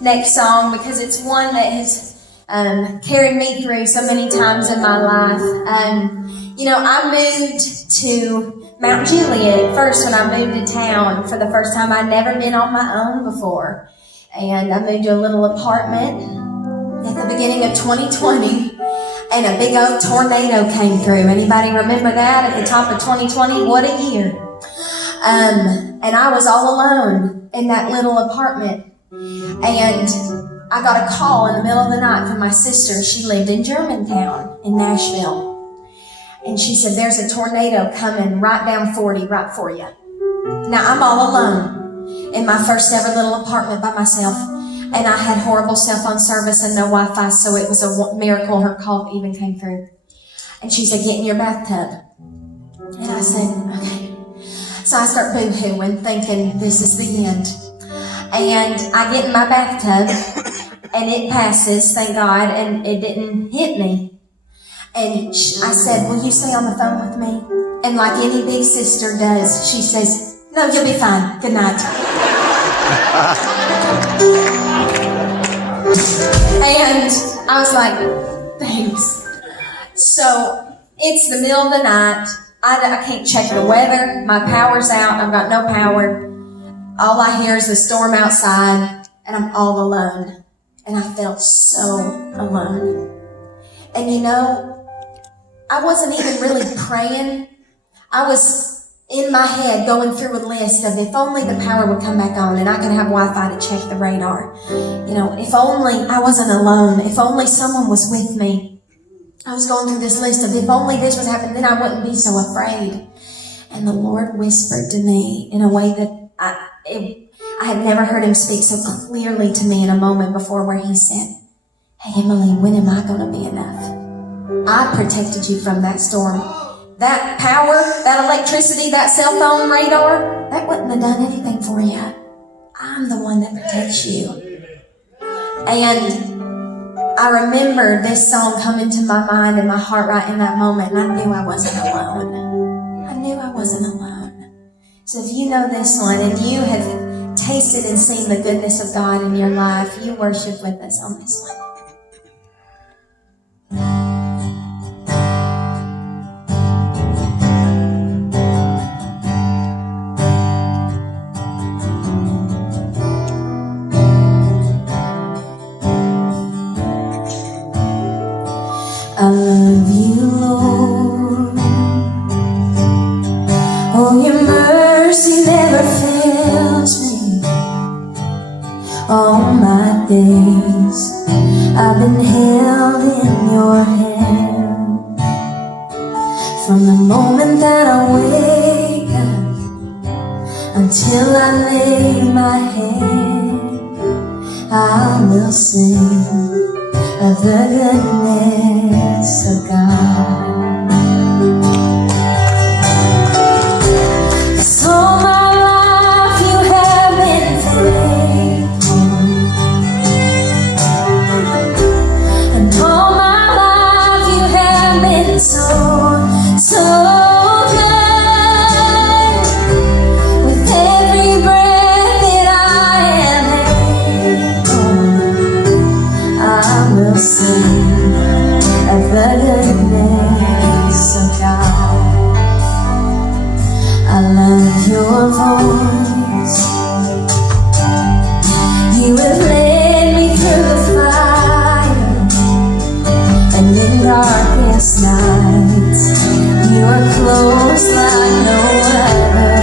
next song because it's one that has carried me through so many times in my life. I moved to Mount Juliet first when I moved to town for the first time. I'd never been on my own before. And I moved to a little apartment at the beginning of 2020, and a big old tornado came through. Anybody remember that at the top of 2020? What a year. And I was all alone in that little apartment. And I got a call in the middle of the night from my sister. She lived in Germantown in Nashville. And she said, there's a tornado coming right down 40 right for you. Now, I'm all alone in my first ever little apartment by myself. And I had horrible cell phone service and no Wi-Fi, so it was a miracle her call even came through. And she said, get in your bathtub. And I said, okay. So I start boo-hooing, thinking this is the end. And I get in my bathtub, and it passes, thank God, and it didn't hit me. And I said, will you stay on the phone with me? And like any big sister does, she says, no, you'll be fine. Good night. And I was like, thanks. So it's the middle of the night. I can't check the weather. My power's out. I've got no power. All I hear is the storm outside, and I'm all alone. And I felt so alone. And I wasn't even really praying. I was in my head going through a list of if only the power would come back on and I could have Wi-Fi to check the radar. If only I wasn't alone. If only someone was with me. I was going through this list of if only this would happen, then I wouldn't be so afraid. And the Lord whispered to me in a way that I had never heard him speak so clearly to me in a moment before, where he said, hey, Emily, when am I going to be enough? I protected you from that storm. That power, that electricity, that cell phone radar, that wouldn't have done anything for you. I'm the one that protects you. And I remember this song coming to my mind and my heart right in that moment, and I knew I wasn't alone. I knew I wasn't alone. So if you know this one and you have tasted and seen the goodness of God in your life, you worship with us on this one. I love you, Lord. Oh, your mercy never fails me. All my days I've been held in your hand. From the moment that I wake up until I lay my head, I will sing of the goodness of God. 'Cause all my life you have been faithful, and all my life you have been so, so good. With every breath that I am able, I will sing of the goodness of God. I love your voice. You have led me through the fire, and in darkest nights you are close like no other.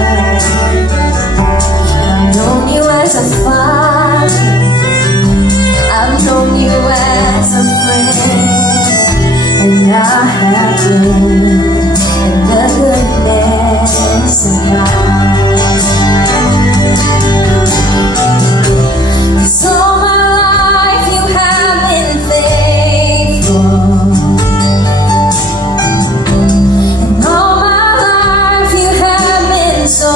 I've known you as a father, I've known you as a friend, and I have lived in the goodness of God. 'Cause all my life you have been faithful, and all my life you have been so,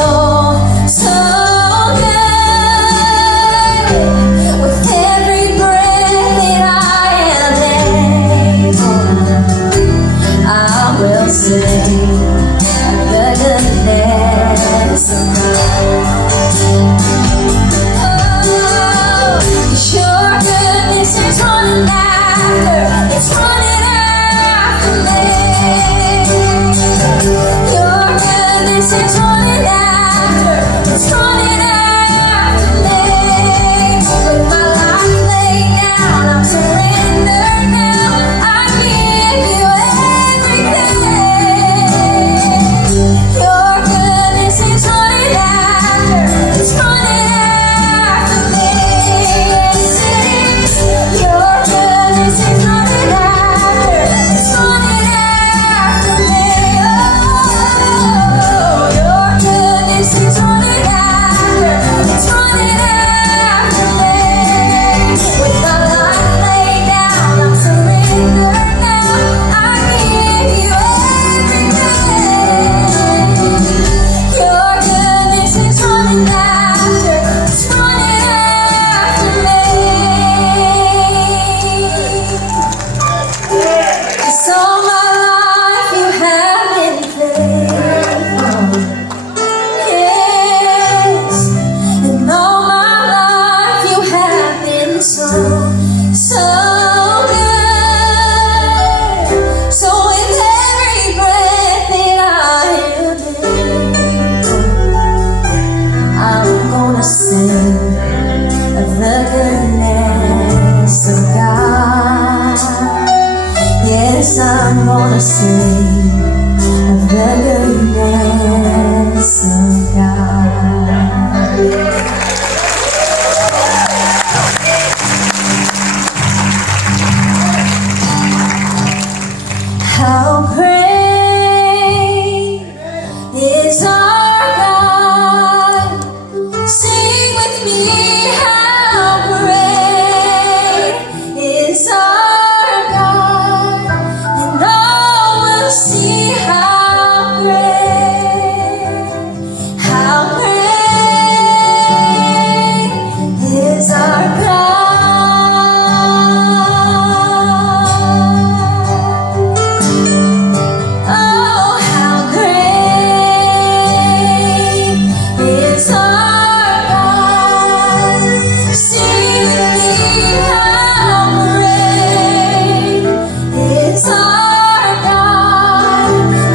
so good. With every breath that I am able, I will sing of the goodness after, it's running after me. Your goodness is running after, it's running after me. With my life laid down, I'm surrendered now. I give you everything. Your goodness is running after, it's running after me. Yes, it is. Your goodness is running after, it's running after me. Oh, your goodness is running after, it's running after me. With my life laid down, I'm surrendered now. I give you everything. Your goodness is running after, it's running after me. 'Cause all my life you have been faithful. Yes, and all my life you have been so, so good. So with every breath that I am able, I'm gonna sing of the goodness of God. Yes, I'm gonna sing of the goodness of God. How great is our God? Sing with me, how great is our God, and all will see how great is our God. Oh, how great is our God. Sing with me, how great is our God,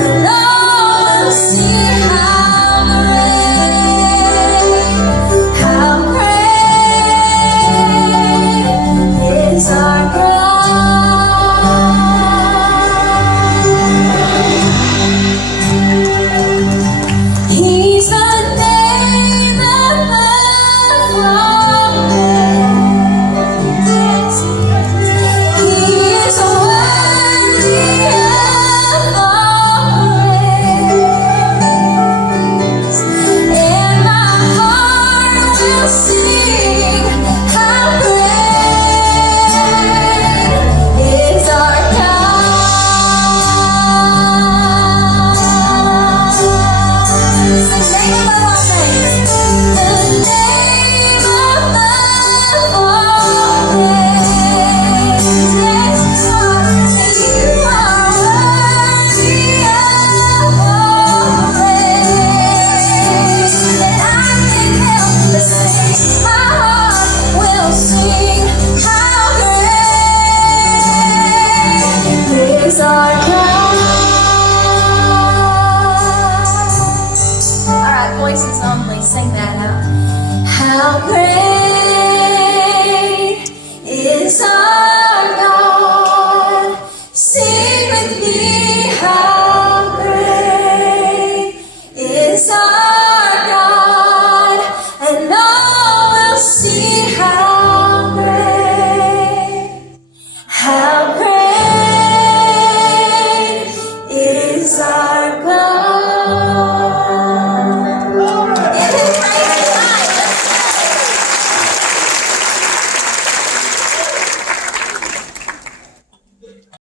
and all will see how great is our God. He's the name above all names. He is worthy of all praise, and my heart will sing how great is our God. The name above all names. The name above all names. Yes, you are worthy of all praise. And I can't help but sing. My heart will sing how great is our God. All right, voices only, sing that out. How great